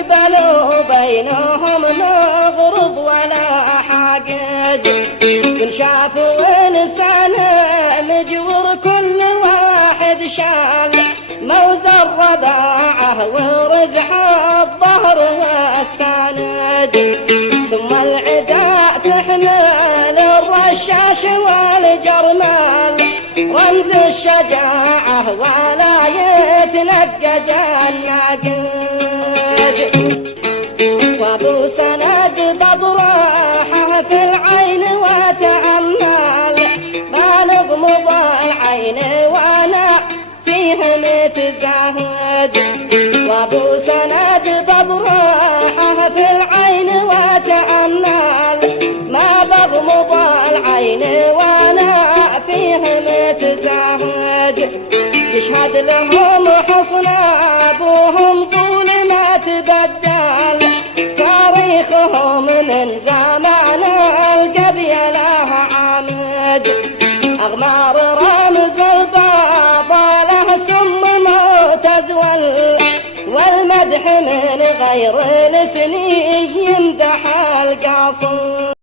يقبلوا بينهم مغرض ولا حاقد، من شاف وإنسان مجور كل واحد شال موز الرباعة ورزح الظهر والساند، ثم العداء تحمل الرشاش والجرمال رمز الشجاعة ولا يتنقد الناقد. وابو سند بضراحه في العين وتأمل ما نغمض العين وانا فيه متزهد، وابو سند بضراحه في العين وتأمل ما بغمض العين وانا فيه متزهد. يشهد لهم حصن ابوهم طول ما تبدل تاريخهم من زمان القبيلة عامد، أغمار رمز البابا له سم متزول والمدح من غير لسني يمدح القاصد.